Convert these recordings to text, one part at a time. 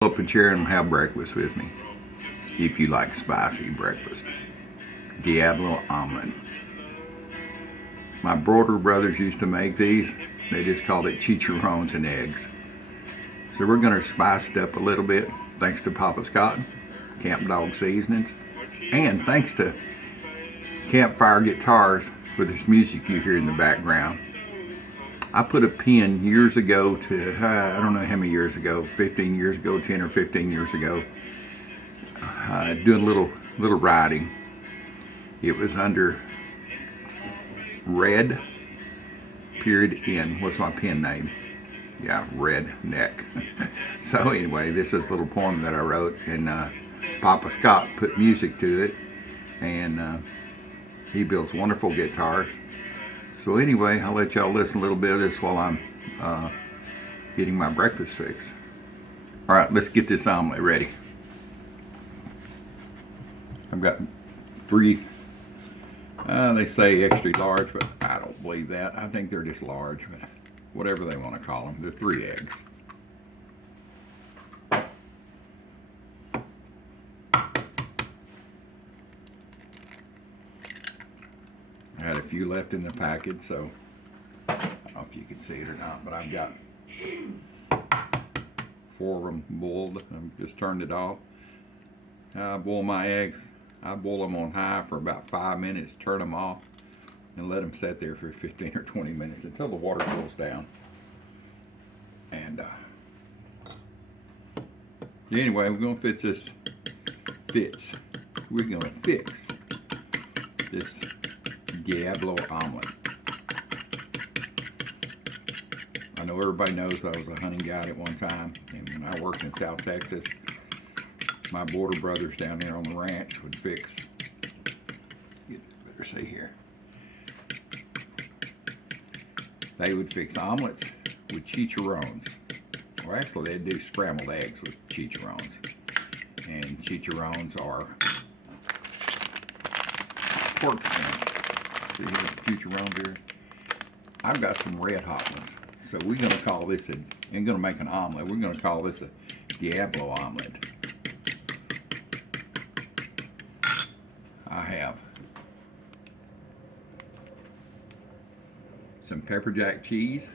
Pull up a chair and have breakfast with me. If you like spicy breakfast. Diablo omelet. My Broder brothers used to make these. They just called it chicharrones and eggs. So we're going to spice it up a little bit, thanks to Papa Scott, Camp Dog Seasonings, and thanks to Campfire Guitars for this music you hear in the background. I put a pin years ago to, I don't know how many years ago, 15 years ago, 10 or 15 years ago, doing a little writing. It was under Red, period N, what's my pen name? Yeah, Redneck. So anyway, this is a little poem that I wrote, and Papa Scott put music to it, and he builds wonderful guitars. So anyway, I'll let y'all listen a little bit of this while I'm getting my breakfast fix. All right, let's get this omelet ready. I've got three, they say extra large, but I don't believe that. I think they're just large, but whatever they want to call them. They're 3 eggs. I had a few left in the package, so I don't know if you can see it or not, but I've got 4 of them boiled. I've just turned it off. I boil my eggs. I boil them on high for about 5 minutes, turn them off, and let them sit there for 15 or 20 minutes until the water cools down. And anyway, we're gonna fix this. We're gonna fix this Diablo omelet. I know everybody knows I was a hunting guide at one time, and when I worked in South Texas, my Border brothers down there on the ranch would fix, better say here, they would fix omelets with chicharrones. Or actually, they'd do scrambled eggs with chicharrones. And chicharrones are pork skins. See here's the chicharrones here. I've got some red hot ones. So we're going to call this and going to make an omelet. We're going to call this a Diablo omelet. I have some pepper jack cheese.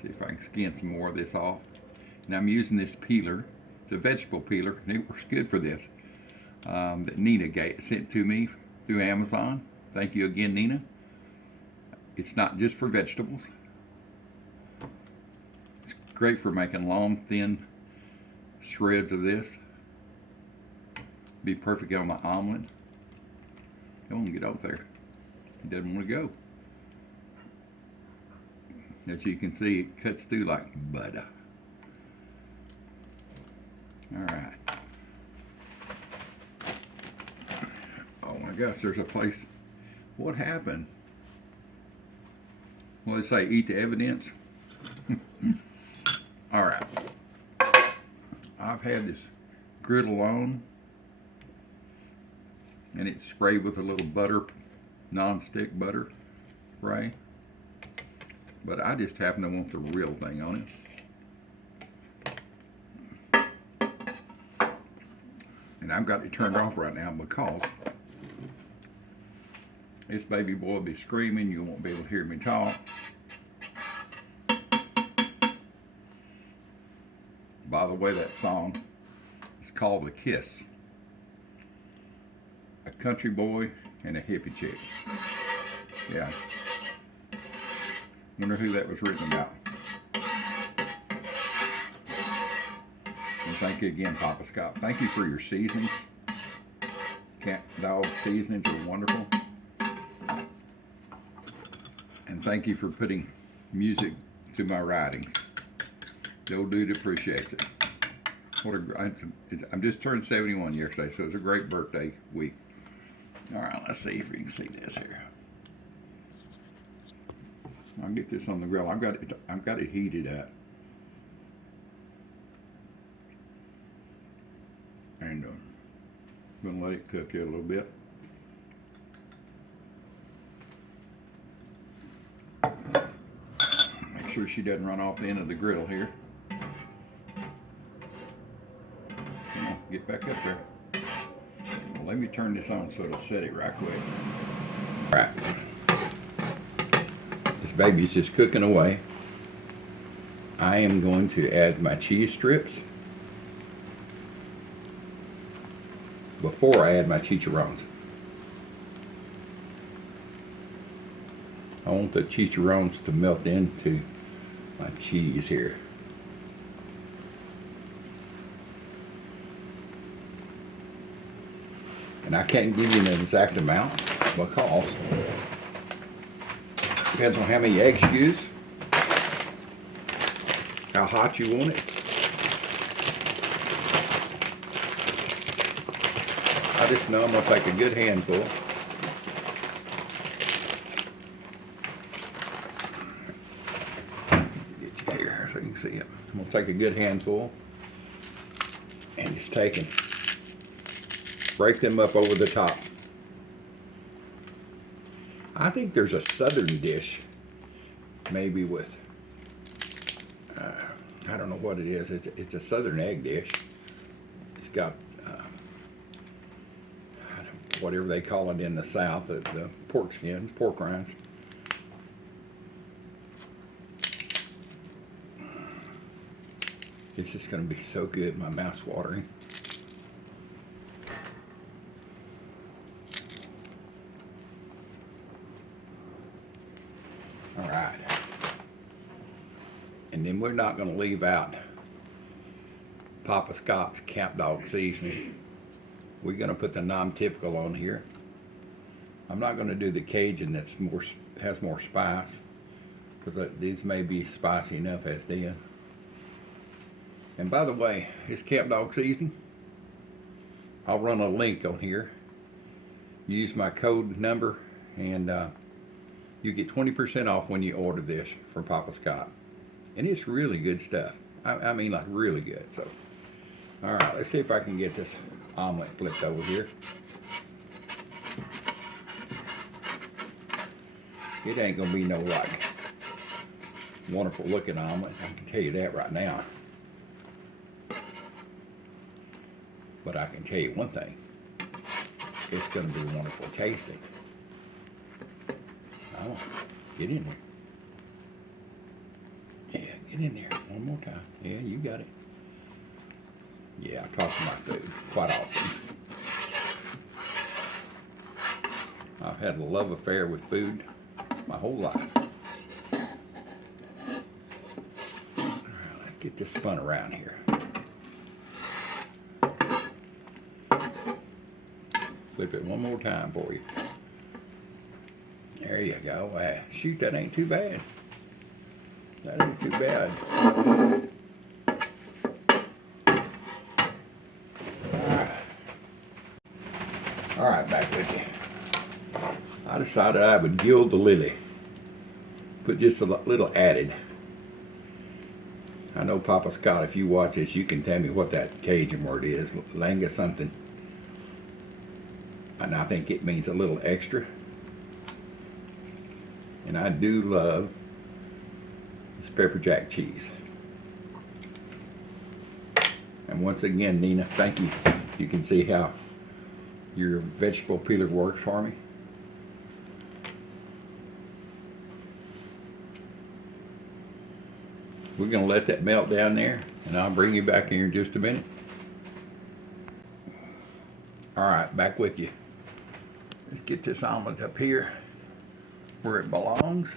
See if I can skin some more of this off. And I'm using this peeler. It's a vegetable peeler, and it works good for this. That Nina sent to me through Amazon. Thank you again, Nina. It's not just for vegetables. It's great for making long, thin shreds of this. Be perfect on my omelet. Come on, get over there. He doesn't want to go. As you can see, it cuts through like butter. All right. Oh my gosh, there's a place. What happened? Well, they say eat the evidence. All right. I've had this griddle on, and it's sprayed with a little butter, non-stick butter spray. But I just happen to want the real thing on it. And I've got it turned off right now because this baby boy will be screaming. You won't be able to hear me talk. By the way, that song is called The Kiss. A country boy and a hippie chick. Yeah. Wonder who that was written about. And thank you again, Papa Scott. Thank you for your seasonings. Camp Dog Seasonings are wonderful. And thank you for putting music to my writings. The old dude appreciates it. I'm just turned 71 yesterday, so it's a great birthday week. All right, let's see if we can see this here. I'll get this on the grill. I've got it heated up. And I'm going to let it cook here a little bit. Make sure she doesn't run off the end of the griddle here. get back up there. Well, let me turn this on so it'll set it right quick. All right. This baby's just cooking away. I am going to add my cheese strips before I add my chicharrones. I want the chicharrones to melt into my cheese here. And I can't give you an exact amount because it depends on how many eggs you use, how hot you want it. I just know I'm going to take a good handful. Get you here so you can see it. I'm going to take a good handful and just take and break them up over the top. I think there's a southern dish, maybe with, I don't know what it is. It's a southern egg dish. It's got whatever they call it in the South, the pork skins, pork rinds. It's just going to be so good. My mouth's watering. All right. And then we're not going to leave out Papa Scott's Camp Dog seasoning. We're going to put the non-typical on here. I'm not going to do the Cajun that's has more spice, because these may be spicy enough as they are. And by the way, this Camp Dog seasoning, I'll run a link on here. Use my code number and you get 20% off when you order this from Papa Scott. And it's really good stuff. I mean, like really good. So, all right, let's see if I can get this omelet flipped over here. It ain't gonna be no like wonderful looking omelet, I can tell you that right now. But I can tell you one thing, it's gonna be wonderful tasting. Oh, get in there. Yeah, get in there one more time. Yeah, you got it. Yeah, I talk to my food quite often. I've had a love affair with food my whole life. All right, let's get this spun around here. Flip it one more time for you. There you go. Shoot, that ain't too bad. That ain't too bad. All right, back with you. I decided I would gild the lily. Put just a little added. I know Papa Scott, if you watch this, you can tell me what that Cajun word is. Langa something. And I think it means a little extra. And I do love this pepper jack cheese. And once again, Nina, thank you. You can see how your vegetable peeler works for me. We're going to let that melt down there, and I'll bring you back here in just a minute. All right, back with you. Let's get this omelet up here where it belongs.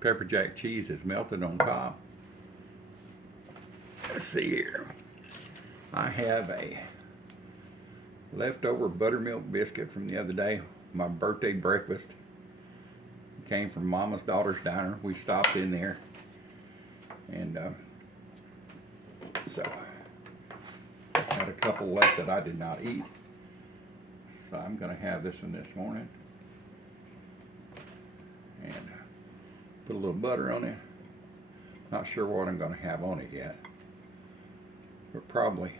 Pepper jack cheese is melted on top. Let's see here. I have a leftover buttermilk biscuit from the other day, my birthday breakfast. It came from Mama's Daughter's Diner. We stopped in there, and so I had a couple left that I did not eat. So I'm going to have this one this morning, and put a little butter on it. Not sure what I'm going to have on it yet, but probably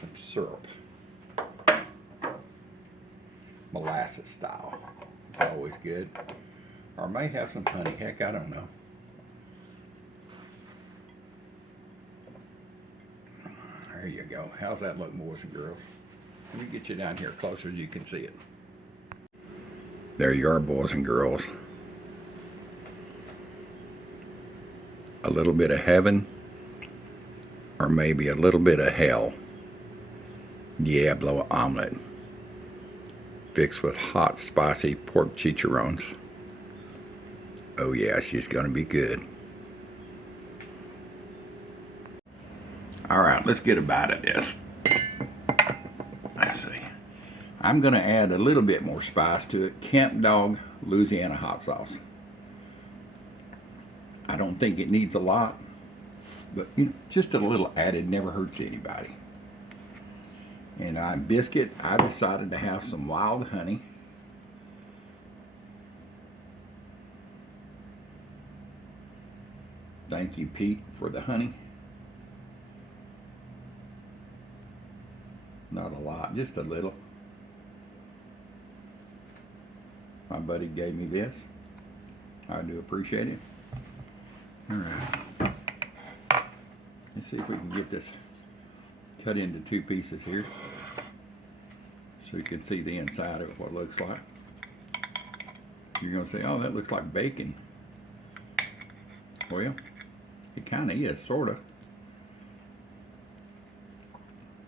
some syrup. molasses style. It's always good. Or may have some honey. Heck, I don't know. There you go. How's that look, boys and girls? Let me get you down here closer so you can see it. There you are, boys and girls. A little bit of heaven, or maybe a little bit of hell. Diablo omelet, fixed with hot, spicy pork chicharrones. Oh yeah, she's gonna be good. All right, let's get a bite of this. Let's see. I'm gonna add a little bit more spice to it. Camp Dog Louisiana hot sauce. I don't think it needs a lot, but you know, just a little added never hurts anybody. And on biscuit, I decided to have some wild honey. Thank you, Pete, for the honey. Not a lot, just a little. My buddy gave me this. I do appreciate it. All right. Let's see if we can get this cut into 2 pieces here so you can see the inside of it, what it looks like. You're going to say, oh, that looks like bacon. Well, it kind of is, sort of.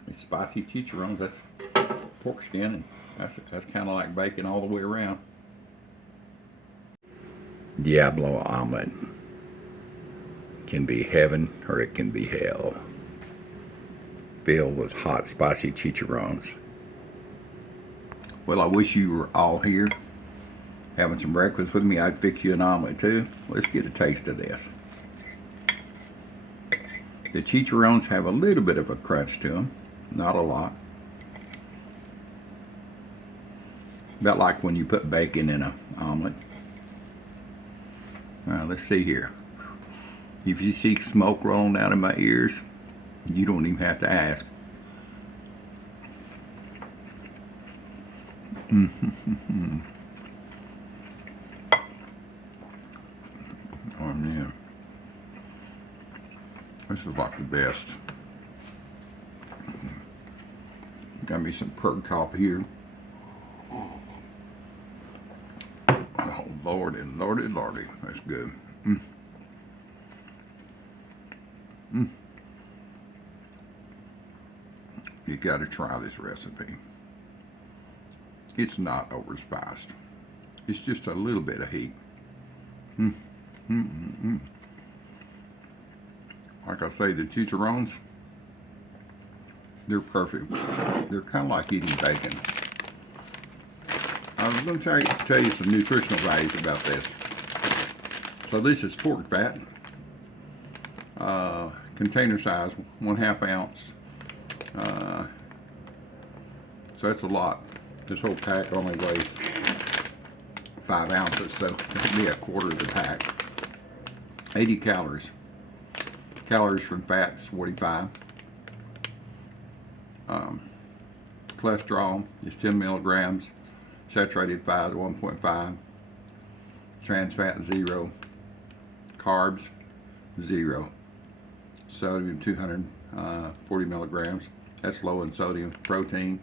It's spicy chicharrones, that's pork skin, and that's kind of like bacon all the way around. Diablo omelet can be heaven or it can be hell. Filled with hot, spicy chicharrones. Well, I wish you were all here having some breakfast with me. I'd fix you an omelet too. Let's get a taste of this. The chicharrones have a little bit of a crunch to them, not a lot. About like when you put bacon in an omelet. All right, let's see here. If you see smoke rolling down in my ears, you don't even have to ask. Oh man, this is like the best. Got me some perk coffee here. Oh lordy, lordy, lordy, that's good. You got to try this recipe. It's not overspiced. It's just a little bit of heat. Like I say, the chicharrones, they're perfect. They're kind of like eating bacon. I was going to tell you some nutritional values about this. So this is pork fat. Container size, 1/2 ounce. So that's a lot. This whole pack only weighs 5 ounces, so it'll be a quarter of the pack. 80 calories. Calories from fat is 45. Cholesterol is 10 milligrams. Saturated fat is 1.5. Trans fat 0. Carbs 0. Sodium 240 milligrams. That's low in sodium. Protein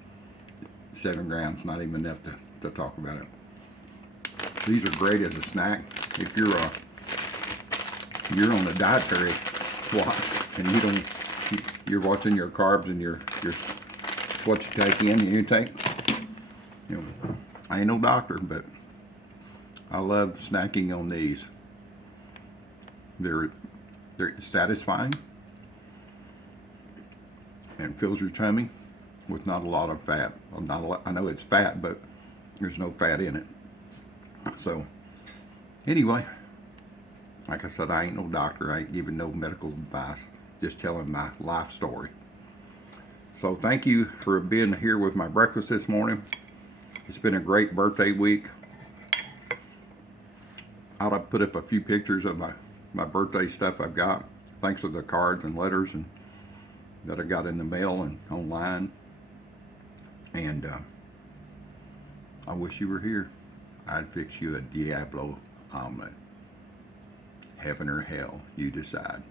7 grams. Not even enough to talk about it. These are great as a snack if you're on a dietary watch and you're watching your carbs and your what you take in and you take. You know, I ain't no doctor, but I love snacking on these. They're satisfying and fills your tummy with not a lot of fat. Well, not a lot, I know it's fat, but there's no fat in it. So anyway, like I said, I ain't no doctor. I ain't giving no medical advice. Just telling my life story. So thank you for being here with my breakfast this morning. It's been a great birthday week. I'll put up a few pictures of my birthday stuff I've got. Thanks for the cards and letters and that I got in the mail and online. And I wish you were here. I'd fix you a Diablo omelet. Heaven or hell, you decide.